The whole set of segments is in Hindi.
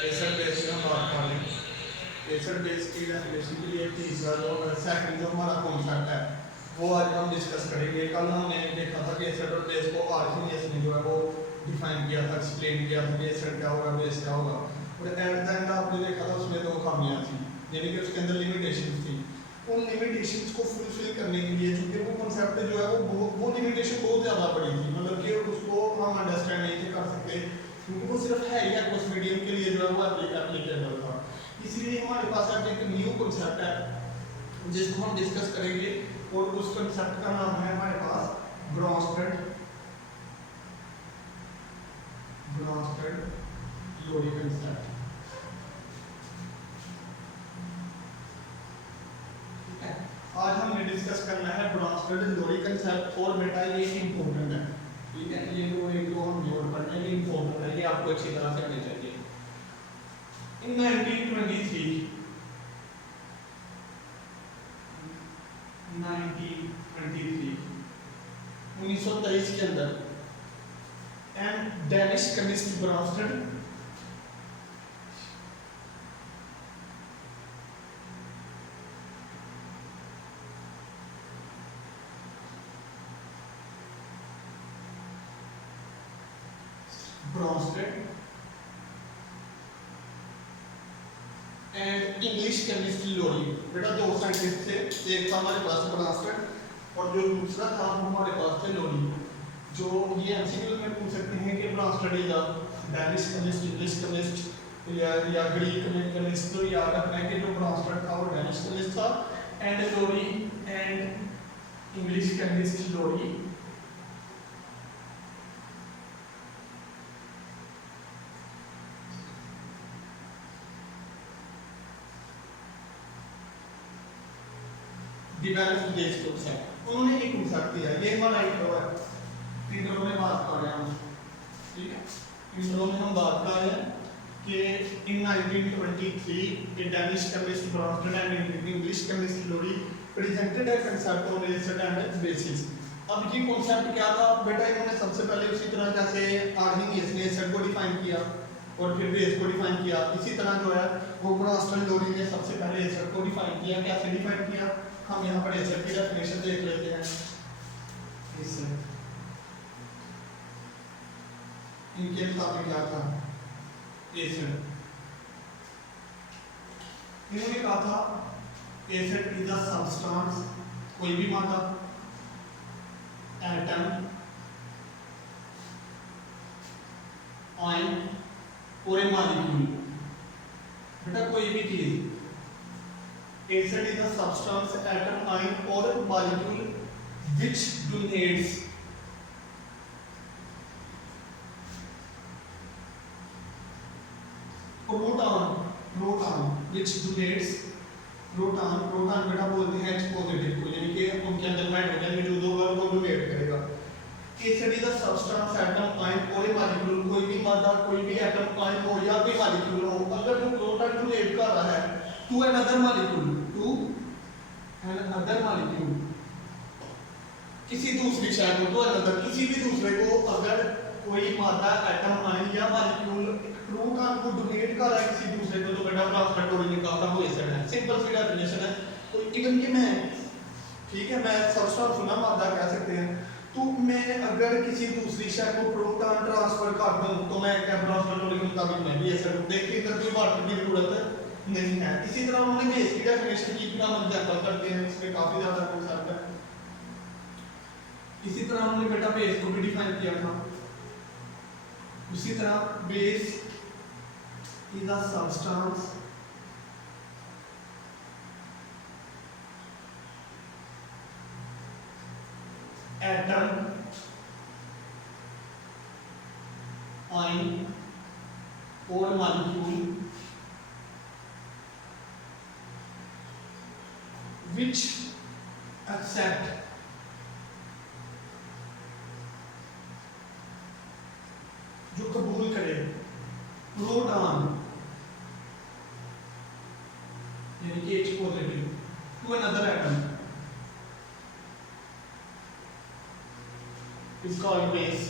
एसिड बेस की हम बात कर रहे हैं। एसिड बेस की डेफिनेशन के लिए तीसरा जो सेकंड जो हमारा कॉन्सेप्ट है वो आज हम डिस्कस करेंगे। कल हमने देखा था कि एसिड और बेस को आर्किमिडीज ने जो है वो डिफाइन किया था, एक्सप्लेन किया था कि एसिड क्या होगा, बेस क्या होगा। और एट द एंड आपने देखा था उसमें दो खामियां थी, यानी कि उसके अंदर लिमिटेशन थी। उन लिमिटेशंस को फुलफिल करने के लिए चूंकि वो कॉन्सेप्ट जो है वो लिमिटेशन बहुत ज़्यादा बड़ी थी, मतलब कि उसको हम अंडरस्टैंड नहीं थे कर सकते क्योंकि वो सिर्फ है या उस मीडियम के लिए जो है वो एप्लीकेबल था। इसलिए हमारे पास आज एक न्यू कॉन्सेप्ट है जिसको हम डिस्कस करेंगे और उस कॉन्सेप्ट का नाम है हमारे पास ब्रॉन्स्टेड लोरी कॉन्सेप्ट। आज हमने डिस्कस करना है ब्रॉन्स्टेड लोरी कॉन्सेप्ट और बेटा ये इंपॉर्टेंट है, ठीक है। ये दो एक दो हम जोड़ पढ़ रहे हैं, इंपॉर्टेंट है, ये आपको अच्छी तरह से आनी चाहिए। इन 1923 1923 के अंदर and Danish chemist Bronsted and English chemist Lowry. बेटा दो साइंटिस्ट थे, एक था हमारे पास ब्रॉन्स्टेड और जो दूसरा था वो हमारे पास थे लोरी। जो ये एमसीक्यू में पूछ सकते हैं कि Bronsted is the Danish chemist, English chemist या ग्रीक केमिस्ट, तो याद रखना है कि जो ब्रॉन्स्टेड था वो डेनिश केमिस्ट था and Lowry and English chemist Lowry develop this concept. उन्होंने एक कॉन्सेप्ट दिया, ये हमारा इंट्रो है, इंट्रो में बात कर रहे हैं हम, ठीक है। इंट्रो में हम बात कर रहे हैं कि इन 1923 a Danish chemist Bronsted and English chemist Lorry presented a concept on acid and bases। अब ये कॉन्सेप्ट क्या था बेटा, इन्होंने सबसे पहले उसी तरह जैसे आर्किमिडीज ने एसिड को डिफाइन किया और फिर बेस को डिफाइन किया, इसी तरह जो है वो ब्रॉन्स्टेड लोरी ने सबसे पहले एसिड को डिफाइन किया। कैसे डिफाइन किया, हम यहाँ पर एसिड की डेफिनेशन देख लेते हैं। इनके मुताबिक क्या था एसिड, इन्होंने कहा था एसिड इज अ सब्सटेंस, कोई भी मादा, एटम, आयन और ए मॉलिक्यूल। बेटा कोई भी चीज, acid is a substance, atom, ion or molecule which donates proton which donates proton बेटा बोलते हैं H पॉजिटिव को, यानी कि उनके अंदर हाइड्रोजन मौजूद होगा और वो डोनेट करेगा। Acid is a substance, atom, ion और ए मॉलिक्यूल, कोई भी मादा, कोई भी एटम, आयन हो या कोई मॉलिक्यूल हो, अगर जो प्रोटॉन डोनेट कर रहा है to another molecule किसी दूसरी शय को, तो अनदर किसी भी दूसरे को, अगर कोई मादा, एटम, आयन या मॉलिक्यूल प्रोटॉन को डोनेट कर रहा है किसी दूसरे को, तो बेटा ब्रॉन्स्टेड लोरी ने कहा था वो एसिड है। सिंपल सी डेफिनेशन है। तो इवन कि मैं, ठीक है, मैं सब्सटेंस सुना मादा कह सकते हैं, तो मैं अगर किसी दूसरी शय को प्रोटॉन ट्रांसफर कर दूं तो मैं क्या ब्रॉन्स्टेड लोरी के मुताबिक मैं भी एसिड हूं। देखिए इधर कोई वाटर की जरूरत नहीं है। इसी तरह उन्होंने बेस की डेफिनेशन की बिना हम एग्जांपल करते हैं, इसमें काफी ज्यादा कॉन्सेप्ट है। इसी तरह हमने बेटा बेस को भी डिफाइन किया था। उसी तरह base is a substance atom, ion और मॉलिक्यूल which accept जो कबूल करे प्रोटॉन यानी कि H positive to another atom is called base.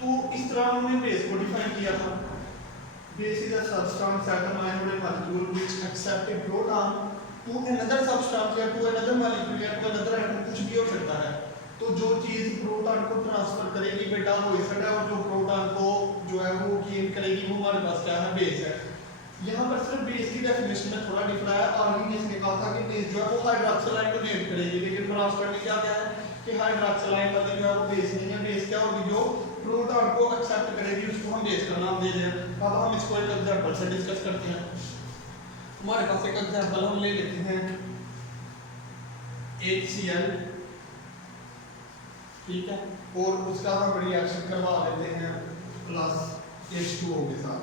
तो इस तरह हमने बेस को डिफाइन किया था। Base is a substance atom ion molecule which accept a proton to another substance या to another molecule या to another atom, कुछ भी हो सकता है। तो जो चीज प्रोटॉन को ट्रांसफर करेगी बेटा वो एसिड है, और जो प्रोटॉन को जो है वो गेन करेगी वो हमारे पास क्या है, बेस है। यहाँ पर सिर्फ बेस की डेफिनेशन में थोड़ा डिफर है। आर्मी इसने कहा था कि बेस जो है वो हाइड्रोक्सिल आयन को डोनेट करेगी, लेकिन ट्रांसफर में क्या क्या है कि हाइड्रोक्सिल आयन वाली जो है वो बेस नहीं है। बेस क्या होगी, जो प्रोटॉन को एक्सेप्ट करेगी उसको हम बेस का नाम दे दें। अब हम इसको एक एग्जांपल से डिस्कस करते हैं। हमारे पास एक एग्जांपल हम ले लेते हैं HCl, ठीक है, और उसका हम रिएक्शन करवा लेते हैं प्लस H2O के साथ।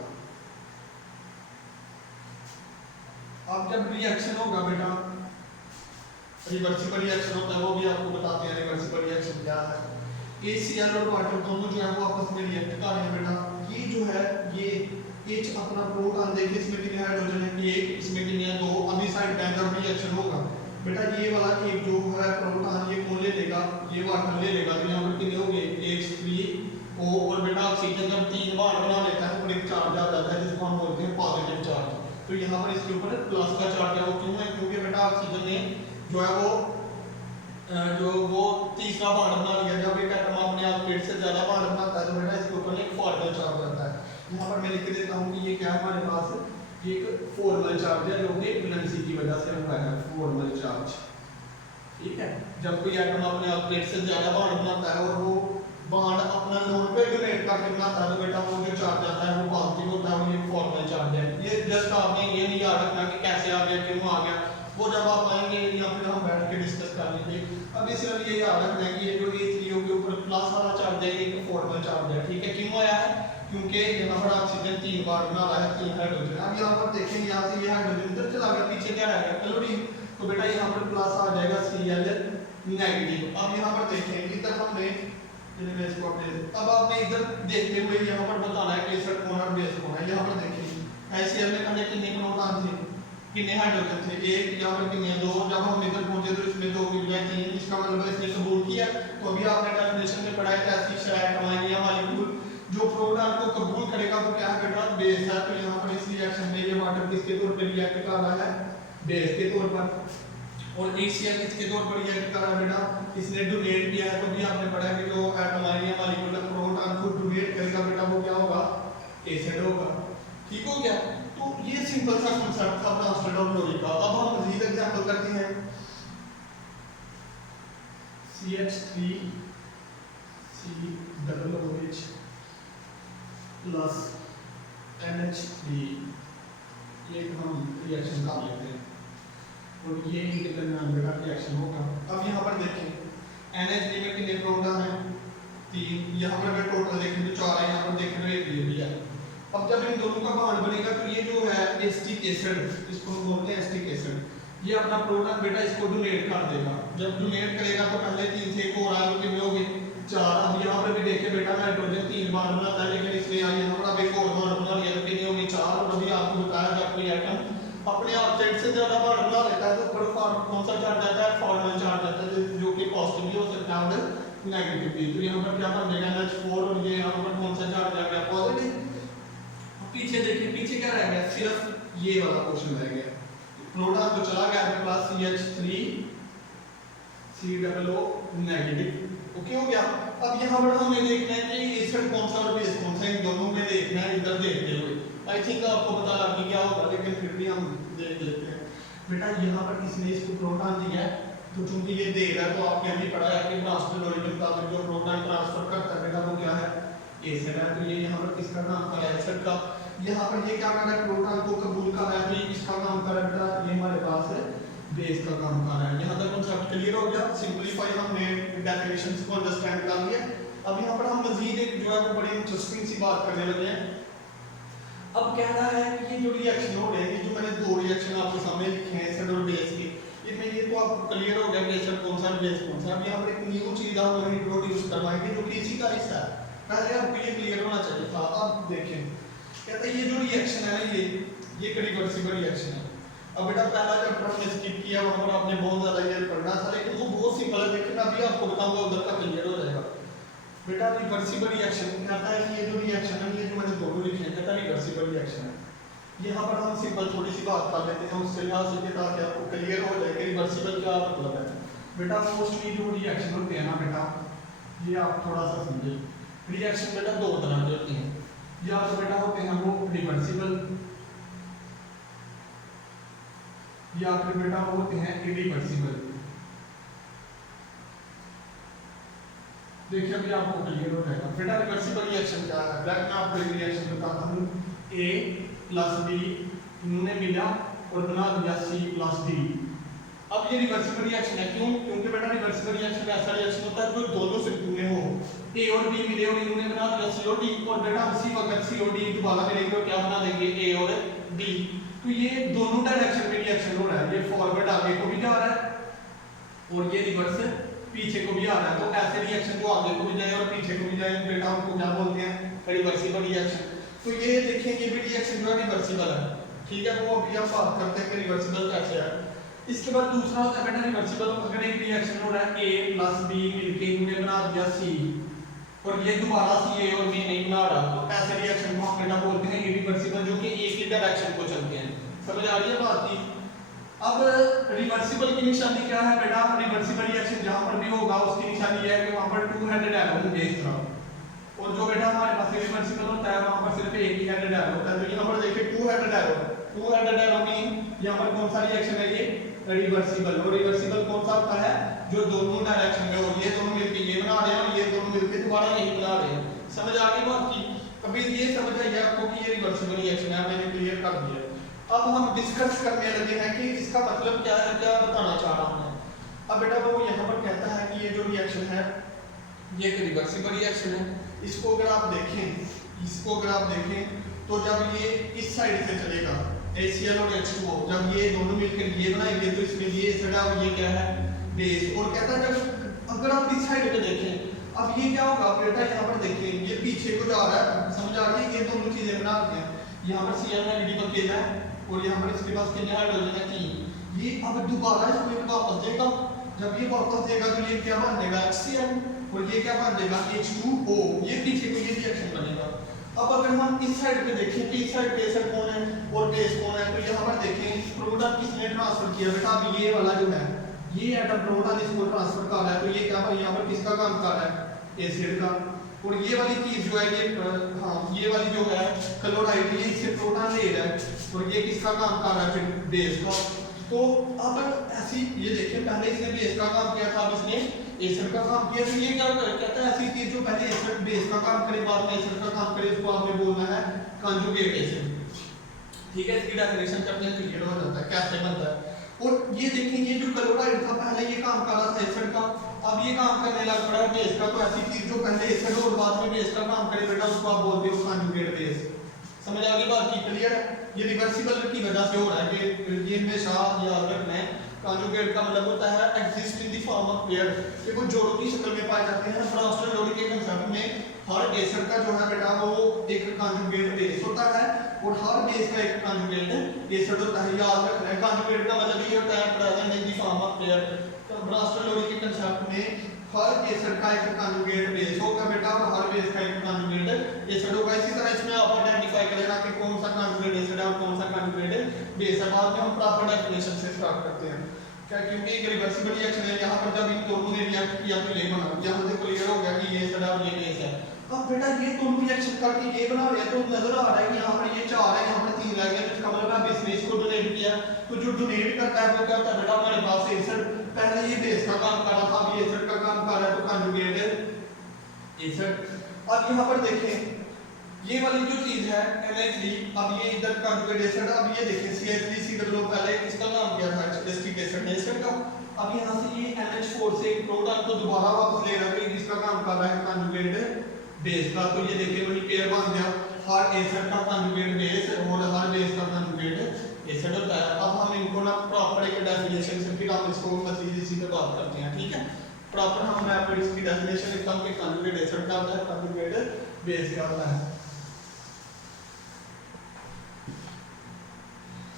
अब जब रिएक्शन होगा बेटा, रिवर्सिबल रिएक्शन होता है, वो भी आपको बताते हैं रिवर्सिबल रिएक्शन क्या है। HCl और वाटर दोनों जो है वो आपस में रिएक्ट कर रहे हैं बेटा। ये जो है ये H अपना प्रोटॉन, देखिए इसमें कितने हाइड्रोजन है, एक, इसमें कितने हैं, दो। अभी साइड पे जब रिएक्शन होगा बेटा ये वाला एक जो है प्रोटॉन ये कौन ले लेगा, ये वाटर ले लेगा, तो यहाँ पर कितने हो गए H3O, और बेटा ऑक्सीजन जब 3 बार बना लेता है तो एक चार्ज आ जाता है जिसको हम बोलते हैं पॉजिटिव चार्ज। तो यहाँ पर इसके ऊपर प्लस का चार्ज है, वो क्यों है, क्योंकि बेटा ऑक्सीजन ने जो है वो तीसरा बॉन्ड बना लिया। जब एक एटम अपने आप पेट से ज्यादा बॉन्ड बनाता है तो बेटा इसके ऊपर एक फॉर्मल चार्ज आता है। यहाँ पर मैं लिख देता हूँ कि ये क्या है हमारे पास, एक फॉर्मल चार्ज है जो कि वैलेंसी की वजह से हुआ है, फॉर्मल चार्ज, ठीक है। जब कोई एटम अपने आप पेट से ज्यादा बॉन्ड बनाता है और वो बॉन्ड अपना नोड पे डोनेट करके बनाता है तो बेटा वो जो चार्ज आता है वो पॉजिटिव होता है, वो एक फॉर्मल चार्ज है। ये जस्ट आपने ये नहीं याद रखना कि कैसे आ गया, क्यों आ गया, वो जब आप आएंगे या फिर हम बैठ के डिस्कस कर लेंगे। अब सिर्फ ये याद रखना है कि ये जो H3O के ऊपर प्लस वाला चार्ज है ये एक फॉर्मल चार्ज है, ठीक है। क्यों आया है, क्योंकि यहाँ पर ऑक्सीजन 3 बार बना रहा है, 3 हाइड्रोजन। अब यहाँ पर देखेंगे यहाँ से ये हाइड्रोजन इधर चला गया, पीछे क्या रह गया, क्लोरीन, तो बेटा यहाँ पर प्लस आ जाएगा Cl नेगेटिव। अब यहाँ पर देखें इधर हमने अब आपने इधर देखते हुए यहाँ पर बताना है कि एसिड कौन है और बेस कौन है। यहाँ पर देखिए HCl में पहले कितने प्रोटॉन थे, कितने हाइड्रोजन थे, एक, यहाँ पर कितने, दो। जब हम इधर पहुंचे तो इसमें 2 की बजाय 3, इसका मतलब इसने कबूल किया। तो अभी आपने डेफिनेशन में पढ़ा है कि ऐसी शय एटम या मॉलिक्यूल जो प्रोटॉन को कबूल करेगा वो क्या है बेटा, बेस है। तो यहाँ पर इस रिएक्शन में ये वाटर किसके तौर पर रिएक्ट कर रहा है, बेस के तौर पर, और HCl किसके तौर पर रिएक्ट कर रहा है बेटा, इसने डोनेट किया है। तो भी आपने पढ़ा है कि जो एटम या मॉलिक्यूल प्रोटॉन को डोनेट करेगा बेटा वो क्या होगा, एसिड होगा, ठीक हो गया। तो ये सिंपल सा कांसेप्ट था ट्रांसफर ऑफ क्लोरीन का। अब हम मजीद एग्जांपल करते हैं। CH3 COOH प्लस NH3, ये हम रिएक्शन कर लेते हैं और ये इनके दरमियान बेटा रिएक्शन होगा। अब यहाँ पर देखें NH3 में कितने प्रोटॉन हैं, 3। यहाँ पर अगर टोटल देखें तो 4 है, यहाँ पर देखें तो 1 ये भी है। अब जब इन दोनों का बॉन्ड बनेगा तो ये जो है एसिटिक एसिड, इसको हम बोलते हैं एसिटिक एसिड, ये अपना प्रोटॉन बेटा इसको डोनेट कर देगा। जब डोनेट करेगा तो पहले 3 से 1 और आगे कितने हो गए, 4। अब यहाँ पर भी देखिए बेटा नाइट्रोजन 3 बार बनाता है, लेकिन इसने यहाँ पर अब एक और बॉन्ड बना लिया तो कितने हो गए, 4। और अभी आपको बताया जब कोई एटम अपने आप से ज्यादा बॉन्ड बना लेता है तो कौन सा चार्ज आता है, फॉर्मल चार्ज आता है, जो कि पॉजिटिव भी हो सकता है और नेगेटिव भी। तो यहाँ पर क्या बन जाएगा NH4, और ये यहाँ पर कौन सा चार्ज आ गया, पॉजिटिव। पीछे देखिए, पीछे क्या रह गया, सिर्फ ये वाला पोर्शन रह गया, प्रोटॉन तो चला गया plus CH3 COO negative, okay हो गया। अब यहाँ पर हमें देखना है कि एसिड कौन सा और बेस कौन सा, इन दोनों में देखना है इधर देखते हुए। आई थिंक आपको पता लग गया क्या होगा, लेकिन फिर भी हम देख लेते हैं। बेटा यहाँ पर इसने इसको प्रोटॉन दिया है, तो चूंकि ये दे रहा है तो आपने अभी पढ़ा है कि ट्रांसफर थ्योरी के मुताबिक जो प्रोटॉन ट्रांसफर करता है बेटा वो क्या है, एसिड है। तो ये यहाँ पर किसका नाम का है, एसिड का। यहाँ पर ये क्या कर रहा है, प्रोटॉन को कबूल कर रहा है, तो ये किसका काम कर रहा है बेटा, ये हमारे पास है बेस का काम कर रहा है। यहाँ तक कॉन्सेप्ट क्लियर हो गया, सिंपलीफाई हमने डेफिनेशंस को अंडरस्टैंड कर लिया। अब यहाँ पर हम मजीद एक जो है वो बड़ी इंटरेस्टिंग सी बात करने लगे हैं। अब कह रहा है कि ये जो रिएक्शन हो रहे हैं, ये जो मैंने 2 रिएक्शन आपके सामने लिखे हैं एसिड और बेस की, इसमें ये तो आपको क्लियर हो गया कि एसिड कौन सा बेस कौन सा। अब यहाँ पर एक न्यू चीज हम इंट्रोड्यूस करवाएंगे जो कि इसी का हिस्सा है, पहले आपको ये क्लियर होना चाहिए था। अब देखें कहते हैं ये जो रिएक्शन है ना, ये एक रिवर्सिबल रिएक्शन है। अब बेटा पहला चैप्टर हमने स्किप किया, वहां पर आपने बहुत ज्यादा ये पढ़ना था, लेकिन वो बहुत सिंपल है। देखिए मैं अभी आपको बताऊंगा, उधर का क्लियर हो जाएगा। बेटा रिवर्सिबल रिएक्शन कहता है कि ये जो रिएक्शन है, ये जो मैंने दोनों लिखे हैं, कहता है रिवर्सिबल रिएक्शन है। यहाँ पर हम सिंपल थोड़ी सी बात कर लेते हैं उससे लिहाज से ताकि आपको क्लियर हो जाए कि रिवर्सिबल क्या मतलब है। बेटा मोस्टली जो रिएक्शन होते हैं ना बेटा, ये आप थोड़ा सा समझे। रिएक्शन बेटा दो तरह के होते हैं, या तो बेटा होते हैं वो रिवर्सिबल, या फिर बेटा वो होते हैं इरिवर्सिबल। देखिए अभी आपको क्लियर हो जाएगा। बेटा रिवर्सिबल रिएक्शन क्या है, मैं आपको एक रिएक्शन बताता हूँ। ए प्लस बी इन्होंने मिला और बना दिया सी प्लस डी। अब ये रिवर्सिबल रिएक्शन है, क्यों? क्योंकि बेटा रिवर्सिबल रिएक्शन ऐसा रिएक्शन होता है जो दोनों सिद्धू में हो, ए और बी मिले और इन्होंने बना दिया सी और डी, और बेटा उसी वक्त सी और डी दोबारा मिलेंगे और क्या बना देंगे, ए और डी। तो ये दोनों डायरेक्शन में रिएक्शन हो रहा है, ये फॉरवर्ड आगे को भी जा रहा है और ये रिवर्स पीछे को भी आ रहा है। तो ऐसे रिएक्शन को आगे को भी जाए और पीछे को भी जाए, बेटा उनको क्या बोलते हैं, रिवर्सिबल रिएक्शन। तो ये देखिए ये भी रिएक्शन जो है रिवर्सिबल है, ठीक है। वो अभी हम बात करते हैं कि रिवर्सिबल कैसे है। इसके बाद दूसरा होता है बेटा रिवर्सिबल, अगर एक रिएक्शन हो रहा है ए प्लस बी मिलके इन्होंने बना दिया सी और ये दोबारा सी ए और बी नहीं बना रहा, तो ऐसे रिएक्शन को हम बेटा बोलते हैं इरिवर्सिबल, जो कि एक ही डायरेक्शन को चलते हैं। समझ आ रही है बात की? अब रिवर्सिबल की निशानी क्या है बेटा, रिवर्सिबल रिएक्शन जहां पर भी होगा उसकी निशानी यह है कि वहां पर टू हेडेड एरो होंगे इस तरह, और जो बेटा हमारे पास रिवर्सिबल होता है वहां पर सिर्फ एक ही हेडेड एरो होता है। तो यहां पर देखिए two headed arrow, two headed arrow mean यहां पर कौन सा रिएक्शन है, ये रिवर्सिबल। और रिवर्सिबल कौन सा होता है, जो दोनों डायरेक्शन में हो, ये दोनों मिलकर ये बना रहे हैं और ये दोनों मिलकर दोबारा यही बना रहे हैं। समझ आ गई बात की? अभी ये समझ आई आपको कि ये रिवर्सिबल रिएक्शन है, मैंने क्लियर कर दिया। अब हम डिस्कस करने लगे हैं कि इसका मतलब क्या है, क्या बताना चाह रहा हूं। अब बेटा वो यहाँ पर कहता है कि ये जो रिएक्शन है ये एक रिवर्सिबल रिएक्शन है। इसको अगर आप देखें तो जब ये इस साइड से चलेगा HCl और H2O, जब ये दोनों मिलकर ये बनाएंगे तो इसमें ये एसिड है और ये क्या है, बेस। और कहता है जब अगर आप इस साइड पे देखें, अब ये क्या होगा बेटा, यहाँ पर देखें ये पीछे को जा रहा है, समझ आ रही है? ये दोनों चीजें बना रही हैं, यहाँ पर Cl नेगेटिव अकेला है और यहाँ पर इसके पास कितने हाइड्रोजन है, 3। ये अब दोबारा इसमें वापस देगा, जब ये वापस देगा तो ये क्या बन जाएगा, HCl, और ये क्या बन जाएगा, H2O। ये पीछे को ये रिएक्शन बनेगा। अब अगर हम इस साइड पे देखें कि इस साइड पे एसिड कौन है और बेस कौन है, तो यहाँ पर देखें प्रोटॉन किसने ट्रांसफर किया बेटा, अब ये वाला जो है ये एटम प्रोटॉन इसको ट्रांसफर कर रहा है, तो ये क्या पर यहाँ पर किसका काम कर रहा है, एसिड का। और ये वाली चीज जो है ये ये वाली जो है क्लोराइड, ये इससे प्रोटॉन ले रहा है और ये किसका काम कर रहा है, फिर बेस का। तो अब ऐसी ये देखिए पहले इसने बेस का काम किया था, अब इसने एसिड का काम किया। तो ये क्या कहता है, ऐसी चीज जो पहले एसिड बेस का काम करे बाद में एसिड का काम करे, इसको आपने बोलना है कंजुगेट एसिड, ठीक है। इसकी डेफिनेशन करते हैं क्लियर हो जाता है कैसे बनता है। और ये देखिए ये जो क्लोराइड था पहले ये काम कर रहा था एसिड का, अब ये काम करने लग पड़ा है बेस का। तो ऐसी चीज जो पहले एसिड और बाद में बेस का काम करे बेटा, उसको आप बोलते हो कंजुगेट बेस। समझ आ गई बात की? क्लियर है? ये रिवर्सिबल की वजह से हो रहा है कि ये हमेशा याद रखना है, कंजुगेट का मतलब होता है exist in the form of pair, कि वो जोड़ों की शक्ल में पाए जाते हैं। ब्रांस्टर जोड़ी के कंसेप्ट में हर एसिड का जो है बेटा वो एक कंजुगेट बेस होता है और हर बेस का एक कंजुगेट एसिड होता है। याद रखना है कंजुगेट का मतलब ये होता है present in the form of pair. तो ब्रांस्टर जोड़ी के कंसेप्ट में हर एसिड का एक कंजुगेट बेस होगा बेटा और हर बेस का एक कंजुगेट एसिड होगा। इसी तरह इसमें आप आइडेंटिफाई करेगा कि कौन सा कंजुगेट एसिड है और कौन सा कंजुगेट बेस है। बाद में हम प्रॉपर डेफिनेशन से स्टार्ट करते हैं क्या, क्योंकि एक रिवर्सिबल रिएक्शन है। यहाँ पर जब इन दोनों ने रिएक्ट किया तो ये बना, यहाँ से क्लियर हो गया कि ये एसिड है और ये बेस है। अब बेटा ये दोनों रिएक्शन करके ये बना रहे हैं तो नजर आ रहा है कि यहाँ पर ये 4 है, यहाँ पर 3 रह गया, इसका मतलब है इसने इसको डोनेट किया। तो जो डोनेट करता है वो क्या होता है बेटा, हमारे पास एसिड पहले ये बेस का काम कर रहा था, अब ये एसिड का काम कर रहा है, तो कंजुगेट एसिड। अब यहाँ पर देखें ये वाली जो चीज है NH3, अब ये इधर कंजुगेट एसिड। अब ये देखें CH3COO पहले इसका नाम क्या था, एसिटिक एसिड एसिड का। अब यहाँ से ये NH4 से एक प्रोटॉन को दोबारा वापस ले रहा है, इसका काम कर रहा है कंजुगेट बेस का। तो ये देखिए वही पेयर बन गया, हर एसिड का कंजुगेट बेस और हर बेस का कंजुगेट एसिड होता है। अब हम इनको ना प्रॉपर एक डेफिनेशन से फिर हम इसको मजीद इसी पे बात करते हैं, ठीक है। प्रॉपर हम मैं आपको इसकी डेफिनेशन लिखता हूं कि कंजुगेट एसिड क्या होता है, कंजुगेट बेस क्या होता है।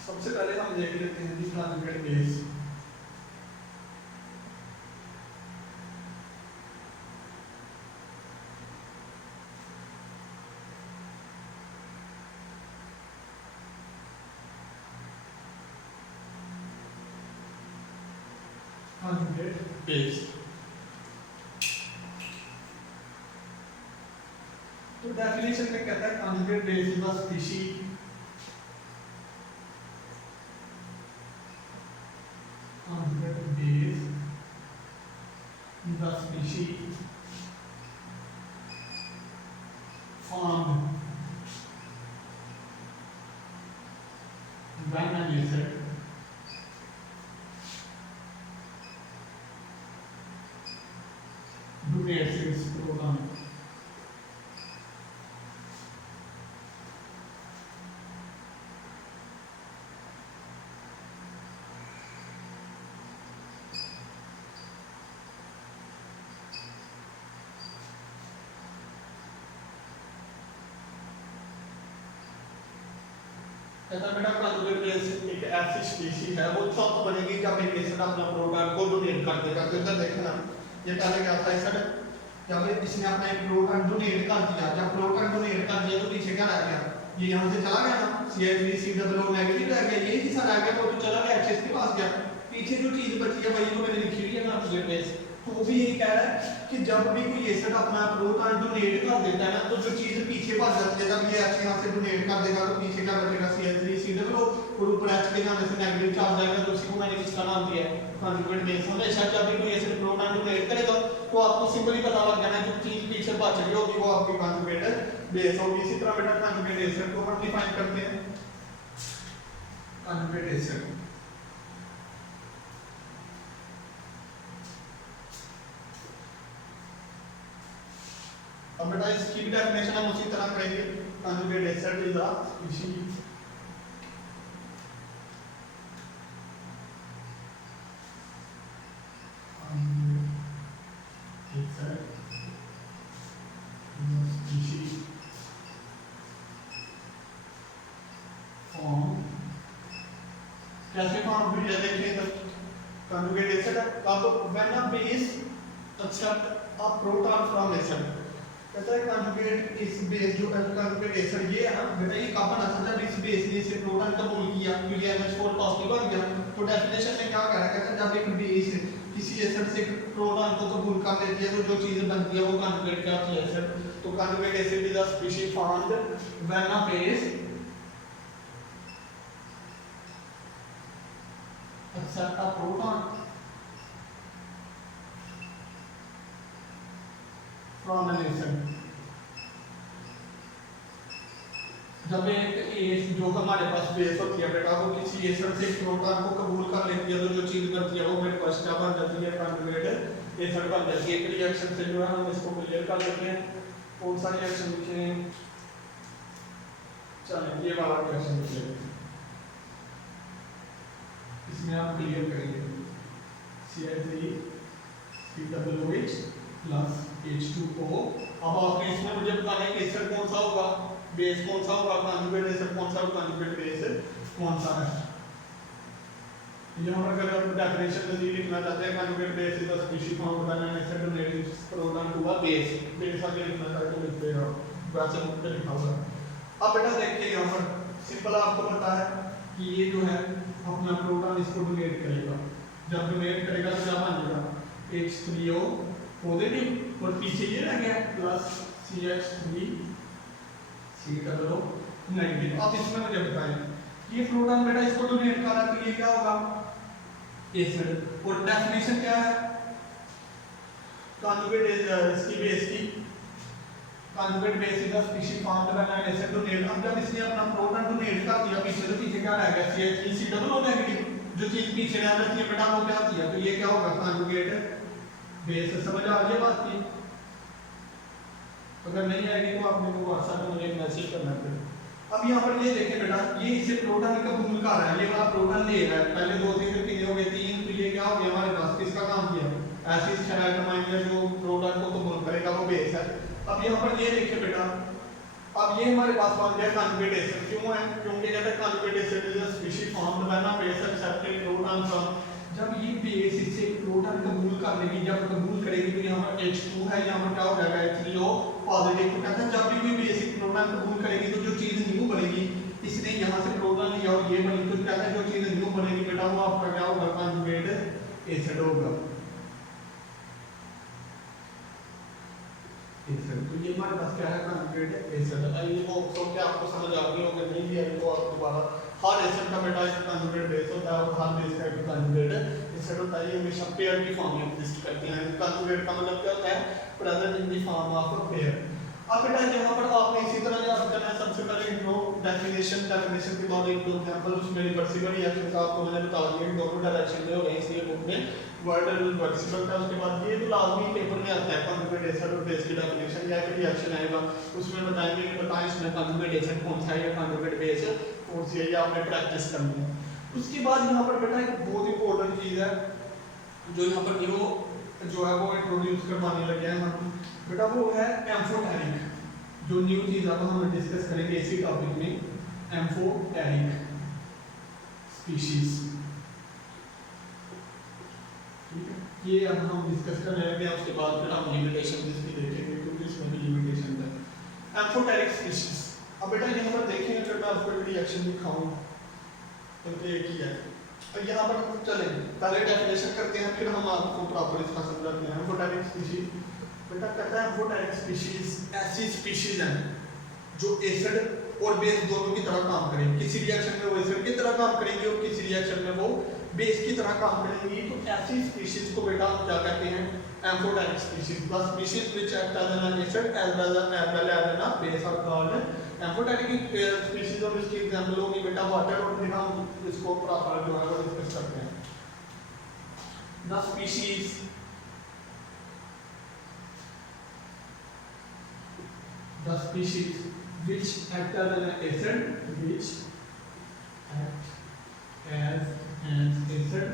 सबसे पहले हम देख लेते हैं कंजुगेट बेस। conjugate base। तो डेफिनेशन में कहता है conjugate base is a species conjugate base is a species formed when an acid donates its proton। कहता बेटा कंजुगेट बेस एक ऐसी स्पीशीज है वो तब बनेगी जब एक एसिड अपना प्रोटॉन को डोनेट कर देगा। तो इधर देखना ये पहले क्या था एसिड, जब इसने अपना एक प्रोटॉन डोनेट कर दिया, जब प्रोटॉन डोनेट कर दिया तो पीछे क्या रह गया, ये यहाँ से चला गया ना, CH3COO नेगेटिव रह गया, ये हिस्सा रह गया, वो तो चला गया एक्सिस के पास गया, पीछे जो चीज बची है वही तो मैंने लिखी हुई है ना कंजुगेट बेस। तो वो भी यही कह रहा है कि जब भी कोई एसिड अपना प्रोटॉन डोनेट कर देता है ना तो जो चीज पीछे भाग जाती है, जब ये H यहाँ से डोनेट कर देगा तो पीछे क्या बचेगा CH3COO और ऊपर H के जाने से नेगेटिव चार्ज आएगा, तो उसी को मैंने किसका नाम दिया है कंजुगेट बेस। हमेशा जब भी कोई एसिड प्रोटॉन डोनेट करेगा तो आपको सिंपली पता लग जाना जो चीज पीछे बच रही होगी वो आपकी कंजुगेट बेस होगी। इसी तरह बेटा कंजुगेट एसिड को हम डिफाइन करते हैं, कंजुगेट एसिड अब बेटा इसकी भी डेफिनेशन हम उसी तरह करेंगे। Conjugate acid is a species कैसे फॉर्म हुई है देखिए, तो कंजुगेट एसिड अब when a base accept a proton from acid, कहता है कंजुगेट इस बेस जो कंजुगेट एसिड ये है ना बेटा, ये कब बना था जब इस बेस ने इसे प्रोटॉन कबूल किया, क्योंकि NH4 पॉजिटिव बन गया। तो डेफिनेशन में क्या कह रहा है, कहता है जब एक बेस किसी एसिड से प्रोटॉन को कबूल कर लेती है तो जो चीज बनती है वो कंजुगेट क्या होती है एसिड। तो conjugate acid is a species found when a base accept a proton from an acid। जब एक एस जो हमारे पास बेस होती है बेटा वो किसी एसिड से प्रोटॉन को कबूल कर लेती है तो जो चीज बनती है वो मेरे पास क्या बन जाती है कंजुगेट एसिड बन जाती है। एक रिएक्शन से जो है हम इसको क्लियर कर लेते हैं, कौन सा रिएक्शन लिखें, चलिए ये वाला रिएक्शन लिख लेते हैं, इसमें आप क्लियर करेंगे CH3COOH प्लस H2O। अब आपने इसमें मुझे बताना है कि एसिड कौन सा होगा, बेस कौन सा होगा, कंजुगेट एसिड कौन सा होगा, कंजुगेट बेस कौन सा है। यहाँ पर अगर आप डेफिनेशन में लिखना चाहते हैं conjugate base is a species found when an acid donates proton to a base, base आगे लिखना चाहते हो लिखते हो, वैसे बुक पे लिखा हुआ है। अब बेटा देखिए यहाँ पर सिंपल आपको पता है कि ये जो है अपना प्रोटॉन इसको डोनेट करेगा, जब डोनेट करेगा तो क्या बन जाएगा H3O पॉजिटिव और पीछे ये रह गया प्लस CH3COO नेगेटिव। अब इसमें मुझे बताएं ये प्रोटॉन बेटा इसको डोनेट कर रहा है तो ये क्या होगा एसिड। और डेफिनेशन क्या है कंजुगेट इसकी बेस की, conjugate base is a species found when an acid donate. अब जब इसने अपना प्रोटॉन डोनेट कर दिया पीछे तो पीछे क्या रह गया CH3COO नेगेटिव, जो चीज पीछे रह जाती है बेटा वो क्या होती है, तो ये क्या होगा कंजुगेट बेस। समझ आ गई बात की, अगर नहीं आएगी तो आपने को WhatsApp पे मुझे मैसेज करना है। अब यहाँ पर ये देखें बेटा ये इसे प्रोटॉन का कबूल कर रहा है, ये वाला प्रोटॉन ले रहा है, पहले 2 3 कितने हो गए 3, तो ये क्या हो गया हमारे पास किसका काम किया एसिड स्टेराइड जो प्रोटॉन को कबूल करेगा वो बेस है। अब यहाँ पर ये देखिए बेटा अब ये हमारे पास बन गया कंजुगेट एसिड, क्यों है क्योंकि कहते हैं conjugate acid is a species found when a base accepted proton from, जब ये बेस इससे प्रोटॉन कबूल कर लेगी, जब कबूल करेगी तो यहाँ पर H2 है, यहाँ पर क्या हो जाएगा H3O पॉजिटिव। तो कहते हैं जब भी कोई बेसिक प्रोटॉन कबूल करेगी तो जो चीज न्यू बनेगी, इसने यहाँ से प्रोटॉन लिया और ये बनी, तो कहते हैं जो चीज न्यू बनेगी बेटा वो आपका क्या होगा कंजुगेट एसिड होगा। एसिड। तो ये हमारे पास क्या है, कंजुगेट एसिड। ये वो तो क्या आपको समझ आ गई होगी, नहीं भी आई तो आप दोबारा, हर एसिड का बेटा एक कंजुगेट बेस होता है और हर बेस का एक कंजुगेट एसिड होता है। ये हमेशा पेयर की फॉर्म में एग्जिस्ट करते हैं। कंजुगेट का मतलब क्या होता है, present in the form of a pair. अब बेटा यहाँ पर आपने इसी तरह याद करना है, सबसे पहले इंट्रो डेफिनेशन के बाद एक दो एग्जांपल, उसमें रिवर्सिबल रिएक्शन का आपको मैंने बता दिया कि दोनों डायरेक्शन में हो गए इसलिए बुक में वर्ड रिवर्सिबल का। उसके बाद ये तो लाजमी पेपर में आता है कंजुगेट एसिड और बेस की डेफिनेशन, या फिर रिएक्शन आएगा उसमें बताएंगे कि बताएं इसमें कंजुगेट एसिड कौन सा है या कंजुगेट बेस कौन सी है, ये आपने प्रैक्टिस करनी है। उसके बाद यहाँ पर बेटा एक बहुत इंपॉर्टेंट चीज़ है जो यहाँ पर न्यू जो है वो इंट्रोड्यूस करवाने लगे हैं हम बेटा, वो है एम्फोटेरिक। जो न्यू चीज अब हम डिस्कस करेंगे इसी टॉपिक में, एम्फोटेरिक स्पीशीज। ठीक है, ये अब हम डिस्कस करने लगे हैं। उसके बाद फिर हम लिमिटेशन इसकी देखेंगे क्योंकि इसमें भी लिमिटेशन है। एम्फोटेरिक स्पीशीज, अब बेटा यहाँ पर देखेंगे, अगर मैं आपको रिएक्शन दिखाऊं तो एक ही है। तो यहाँ पर चलें पहले डेफिनेशन करते हैं, फिर हम आपको प्रॉपर इसका समझाते हैं। एम्फोटेरिक स्पीशीज बेटा कहता है, एम्फोटेरिक स्पीशीज ऐसी स्पीशीज हैं जो एसिड और बेस दोनों की तरह काम करेंगे। किसी रिएक्शन में वो एसिड की तरह काम करेंगी और किसी रिएक्शन में वो बेस की तरह काम करेंगी। तो ऐसी स्पीशीज को बेटा हम क्या कहते हैं, amphoteric species. The species which act as an acid as well as an base are called amphoteric species. और इसकी एग्जांपल होगी बेटा वाटर, और फिर हम इसको प्रॉपर जो है वो डिस्कस करते हैं। The species which act as an acid, which act as an acid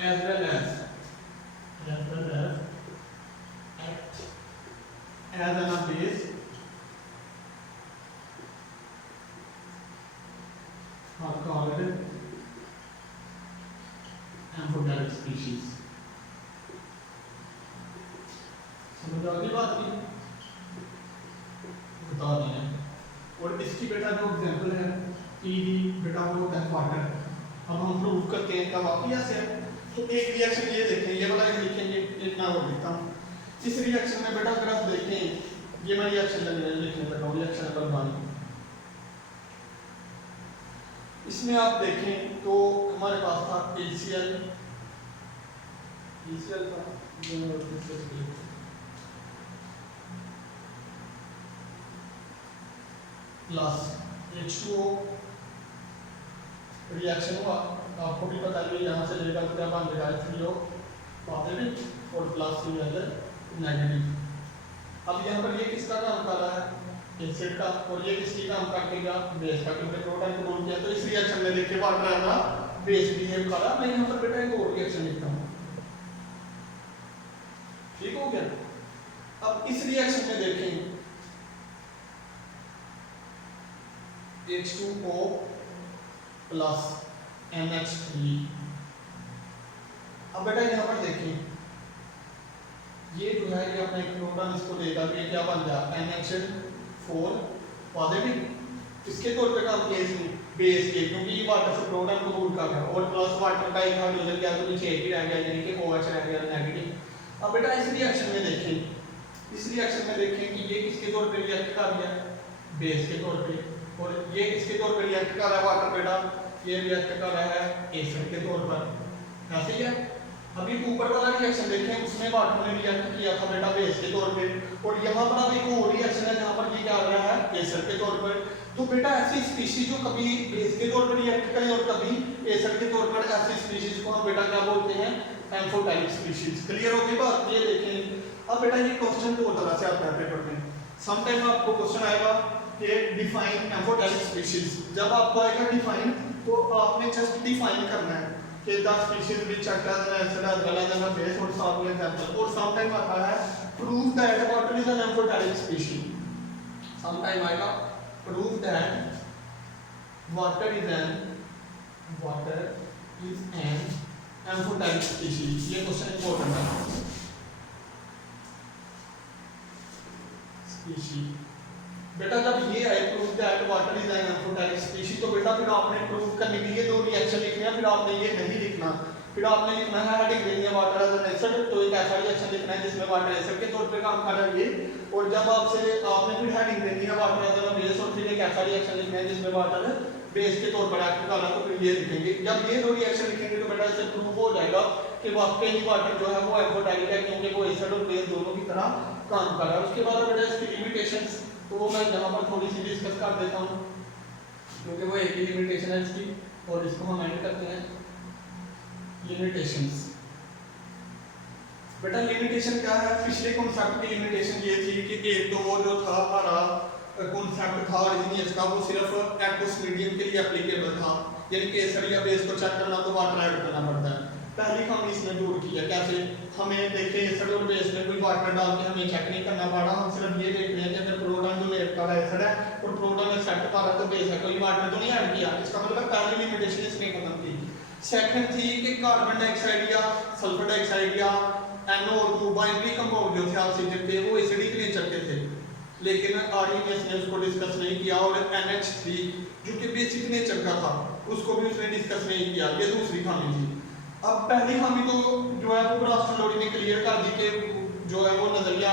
as well as act as an base are called amphoteric species। समझ आ गई बात की, बता दें। और इसकी बेटा जो एग्जांपल है बेटा वो होता है वाटर। अब हम प्रूव करते हैं क्या वाकई ऐसे है। तो एक रिएक्शन ये देखें, ये वाला लिखेंगे, इतना वो लिखता हूँ। इस रिएक्शन में बेटा अगर आप देखें, ये मैं रिएक्शन लिखने लगा हूँ, रिएक्शन नंबर 1। इसमें आप देखें तो हमारे पास था HCl था प्लस H2O, रिएक्शन हुआ, आपको भी पता है यहाँ से लेकर क्या बन जाएगा, H3O पॉजिटिव और प्लस नेगेटिव। अब यहाँ पर ये किसका काम कर रहा है, एसिड का, और ये किसकी काम काटेगा, बेस का, क्योंकि प्रोटॉन को बोल किया। तो इस रिएक्शन में देखिए वाटर है ना, बेस बिहेव कर रहा है। मैं यहाँ पर बेटा एक और रिएक्शन लिखता हूँ, ठीक हो गया। अब इस रिएक्शन में देखें H2O प्लस NH3। अब बेटा यहाँ पर देखिए, ये जो है ये अपना एक प्रोटॉन इसको देगा तो ये क्या बन जाए NH4 पॉजिटिव। इसके तौर पे काम किया इसने बेस के, क्योंकि ये वाटर से प्रोटॉन को दूर कर रहा है, और प्लस वाटर का एक हाइड्रोजन गया तो नीचे एक ही रह गया, यानी कि OH रह गया नेगेटिव। अब बेटा इस रिएक्शन में देखें, इस रिएक्शन में देखें कि ये किसके तौर पे रिएक्ट कर रहा है, बेस के तौर पे, और ये किसके तौर पे रिएक्ट कर रहा है वाटर बेटा, ये रिएक्ट कर रहा है एसिड के तौर पर, ऐसे ही है। अभी ऊपर वाला रिएक्शन देखें, उसमें वाटर ने रिएक्ट किया था बेटा बेस के तौर पे, और यहाँ पर अब एक और रिएक्शन है जहाँ पर ये क्या कर रहा है एसिड के तौर पर। तो बेटा ऐसी स्पीशीज जो कभी बेस के तौर पर रिएक्ट करें और कभी एसिड के तौर पर, ऐसी स्पीशीज को हम बेटा क्या बोलते हैं, एम्फोटेरिक स्पीशीज। क्लियर होगी बात, ये देखें। अब बेटा ये क्वेश्चन दो तरह से आता है पेपर में। सम टाइम आपको क्वेश्चन आएगा कि डिफाइन एम्फोटेरिक स्पीशीज। जब आपको आएगा डिफाइन तो आपने जस्ट डिफाइन करना है कि the species which act as an acid as well as an base, और साथ में एग्जांपल। और सम टाइम आता है prove that water is an amphoteric species. Some time आएगा prove that water is an amphoteric species. ये क्वेश्चन इंपॉर्टेंट है। स्पीशीज बेटा जब ये है prove that water is an amphoteric species, तो बेटा फिर आपने प्रूव करने के लिए दो रिएक्शन लिखने हैं, फिर आपने ये नहीं लिखना फिर आपने लिखना है हेडिंग देनी है वाटर एज एन एसिड, तो एक ऐसा रिएक्शन लिखना है जिसमें वाटर एसिड के तौर पे काम कर रहा है ये। और जब आपसे आपने फिर हेडिंग देनी है वाटर एज एन बेस, और फिर एक ऐसा रिएक्शन लिखना है जिसमें वाटर बेस के तौर पर एक्ट कर रहा है, तो फिर ये लिखेंगे। जब ये दो रिएक्शन लिखेंगे तो बेटा इससे प्रूव हो जाएगा कि वाकई ही वाटर जो है वो एम्फोटेरिक है, क्योंकि वो एसिड और बेस दोनों की तरह काम कर रहा है। उसके बाद बेटा इसकी लिमिटेशंस, तो वो मैं यहाँ पर थोड़ी सी डिस्कस कर देता हूँ, क्योंकि वो एक ही लिमिटेशन है इसकी, और इसको हम ऐड करते हैं लिमिटेशंस। बेटा लिमिटेशन क्या है? पिछले कॉन्सेप्ट की लिमिटेशन ये थी कि एक तो वो जो था हमारा कॉन्सेप्ट था ओरिजिनियस का, वो सिर्फ एक्वस मीडियम के लिए एप्लीकेबल था, यानी कि एसिड या बेस को चेक करना तो वाटर ऐड करना पड़ता है। पहली खामी इसने दूर किया, कैसे? हमें देखे एसिड और बेस में कोई वाटर डाल के हमें चेक नहीं करना पड़ा, हम सिर्फ ये देख रहे हैं कि अगर प्रोटॉन डोनेट कर रहा है एसिड है और प्रोटॉन एक्सेप्ट कर रहा है तो बेस है, कोई वाटर तो नहीं ऐड किया। इसका मतलब पहली लिमिटेशन इसने खत्म की। सेकंड थी कि कार्बन डाइऑक्साइड या सल्फर डाइऑक्साइड या NO2 बाइनरी कंपाउंड जो थे ऑक्सीजन के, वो एसिडिक नेचर के थे, लेकिन आर्यनियस ने उसको डिस्कस नहीं किया। और NH3 जो कि बेसिक नेचर का था, उसको भी उसने डिस्कस नहीं किया। ये दूसरी खामी थी। अब पहली खामी तो जो है वो ब्रास्टन लोडी ने क्लियर कर दी कि जो है वो नजरिया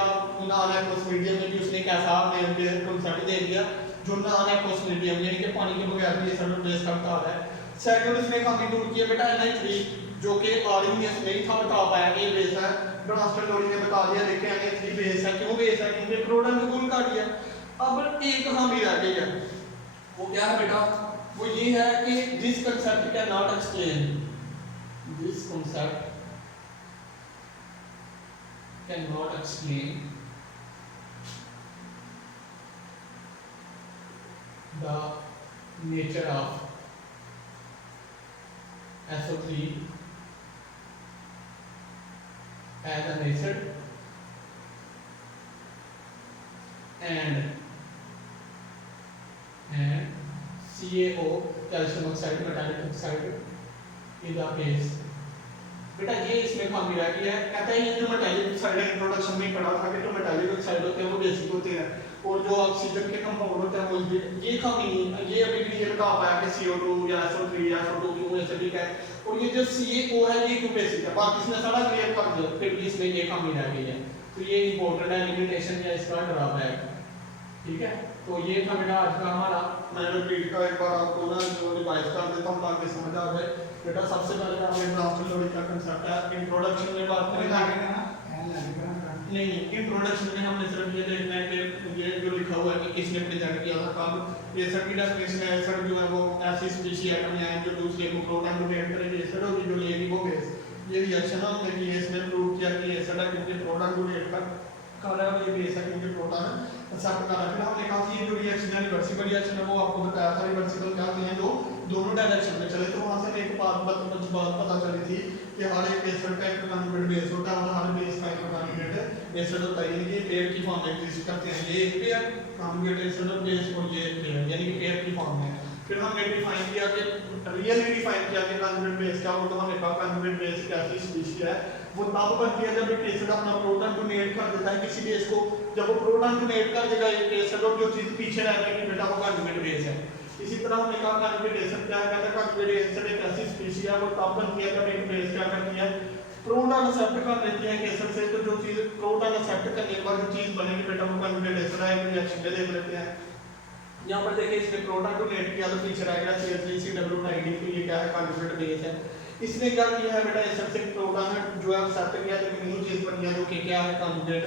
नॉन एक्वस मीडियम में भी उसने कैसा कंसेप्ट दे दिया, जो नॉन एक्वस मीडियम यानी कि पानी के बगैर भी एसिड और बेस का बता रहा है। सेकंड उसने खामी दूर किया बेटा NH3 जो कि आर्यनियस नहीं था बता पाया कि ये बेस है, ब्रास्टन लोडी ने बता दिया देखिए NH3 बेस है। क्यों बेस है? क्योंकि प्रोटॉन को गुल कर दिया। अब एक खामी रह गई है, वो क्या है बेटा? वो ये है कि this concept can not explain, this concept can not explain the nature of SO3 as an acid and CaO calcium oxide metallic oxide is a base। बेटा ये इसमें खामी रह गई है। कहते हैं ये जो मेटालिक ऑक्साइड है, इंट्रोडक्शन में पढ़ा था कि जो मेटालिक ऑक्साइड होते हैं वो बेसिक होते हैं और जो ऑक्सीजन के कंपाउंड होते हैं वो ये खामी नहीं, ये अभी भी ये बता पाया कि CO2 या SO3 या SO2 क्यों एसिडिक है, और ये जो CaO है ये क्यों बेसिक है। बाकी इसने सारा क्लियर कर दिया, फिर भी इसमें ये खामी रह गई है। तो ये इंपॉर्टेंट है लिमिटेशन या इसका ड्रॉबैक। ठीक है, तो ये था बेटा आज का हमारा। मैं रिपीट का एक बार आपको ना जो रिवाइज कर देता हूँ ताकि समझ आ जाए। बेटा सबसे पहले आपने ब्रास्टन लोडी का कंसेप्ट है, इंट्रोडक्शन में बात करेंगे नहीं, इंट्रोडक्शन में हमने सिर्फ ये देखना है कि ये जो लिखा हुआ है कि किसने प्रेजेंट किया था कब। एसिड की डेफिनेशन है, एसिड जो है वो ऐसी स्पीशीज एटम है जो दूसरे को प्रोटॉन डोनेट करेगी, एसिड होगी, जो लेगी वो बेस। ये रिएक्शन हमने की, इसने प्रूव किया कि एसिड है क्योंकि प्रोटॉन डोनेट कर रहा है, ये बेस है क्योंकि प्रोटॉन एक्सेप्ट कर रहा है। फिर हमने कहा कि ये जो रिएक्शन है रिवर्सिबल रिएक्शन है, वो आपको बताया था रिवर्सिबल क्या होते हैं, जो दोनों डायरेक्शन में चले। तो वहां से एक बात पता चली थी कि हर एक एसिड का एक कॉन्जुगेट बेस होता है और हर बेस का एक कॉन्जुगेट एसिड होता है, यानी कि पेयर की फॉर्म में एग्जिस्ट करते हैं। ये एक पेयर कॉन्जुगेट एसिड और बेस, और ये एक पेयर यानी कि पेयर की फॉर्म में। फिर हमने डिफाइन किया कि रियली डिफाइन किया कि कॉन्जुगेट बेस क्या होता है। हमने कहा कॉन्जुगेट बेस एक ऐसी स्पीशीज है वो तब बनती है जब एक एसिड अपना प्रोटॉन डोनेट कर देता है किसी बेस को। जब वो प्रोटॉन डोनेट कर देगा एक एसिड और जो चीज पीछे रह जाएगी बेटा वो कॉन्जुगेट बेस है। इसी तरह हमने कहा कॉन्जुगेट एसिड क्या है, कहता है कॉन्जुगेट एसिड एक ऐसी स्पीशीज है वो तब बनती है जब एक बेस क्या करती है, प्रोटॉन एक्सेप्ट कर लेती है एसिड से। तो जो चीज प्रोटॉन एक्सेप्ट करने के बाद जो चीज बनेगी बेटा वो कॉन्जुगेट एसिड है। रिएक्शन में देख लेते हैं, यहाँ पर देखिए इसने प्रोटॉन डोनेट किया तो पीछे रह गया CH3COO, तो ये क्या है, कॉन्जुगेट बेस है। इसने क्या किया है बेटा, एसिड से प्रोटॉन जो है एक्सेप्ट किया तो एक न्यू चीज बन गया जो कि क्या है, कॉन्जुगेट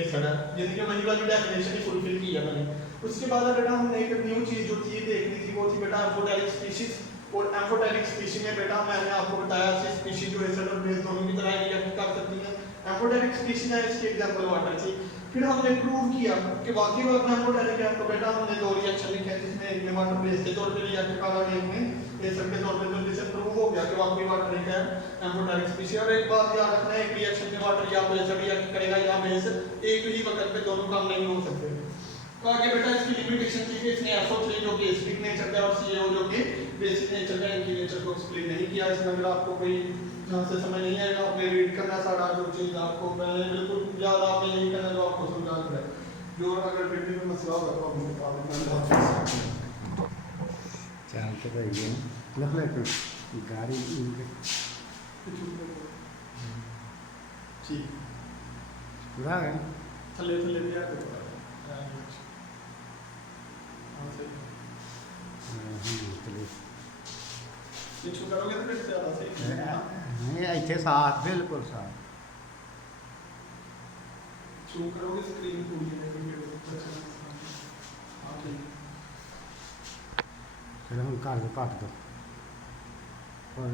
एसिड है, यानी कि वही वाली डेफिनेशन ही फुलफिल की है मैंने। उसके बाद बेटा हमने एक न्यू चीज जो थी देखनी थी, वो थी बेटा एम्फोटेरिक स्पीशीज। और एम्फोटेरिक स्पीशीज में बेटा मैंने आपको बताया ऐसी स्पीशीज जो एसिड और बेस दोनों की तरह रिएक्ट कर सकती हैं। एम्फोटेरिक स्पीशीज है, इसकी एग्जांपल वाटर थी। फिर हमने प्रूव किया कि वाकई वो अपना एम्फोटेरिक है। तो बेटा हमने दो रिएक्शन लिखे जिसमें एक में वाटर बेस के तौर पे रिएक्ट कर रहा है, एक में एसिड के तौर पे, तो जिससे प्रूव हो गया कि वाकई वाटर एक है एम्फोटेरिक स्पीशीज। और एक बात याद रखना है, एक रिएक्शन में वाटर या तो एसिड रिएक्ट करेगा या बेस, एक ही वक्त पे दोनों काम नहीं हो सकते। तो आगे बेटा इसकी लिमिटेशन थी कि इसने SO3 जो कि एसिडिक नेचर का और CaO जो कि बेसिक नेचर का, इनकी नेचर को एक्सप्लेन नहीं किया। इसमें अगर आपको कोई यहाँ से समझ नहीं आएगा आपने रीड करना सारा जो चीज़ आपको मैंने बिल्कुल याद आपने यही करना जो आपको समझा है। जो अगर फिर भी मसला होगा तो आपको बता देना। चलते रहिए लख गाड़ी ठीक पूरा आ गया ना? थल्ले थल्ले भी आके पड़ा है हाँ सही चलिए पिछू करोगे तो फिर ज़्यादा सही है ना नहीं इतने साफ बिल्कुल साफ छू करोगे स्क्रीन पूरी है फिर हाँ ठीक फिर हम कर दो काट दो और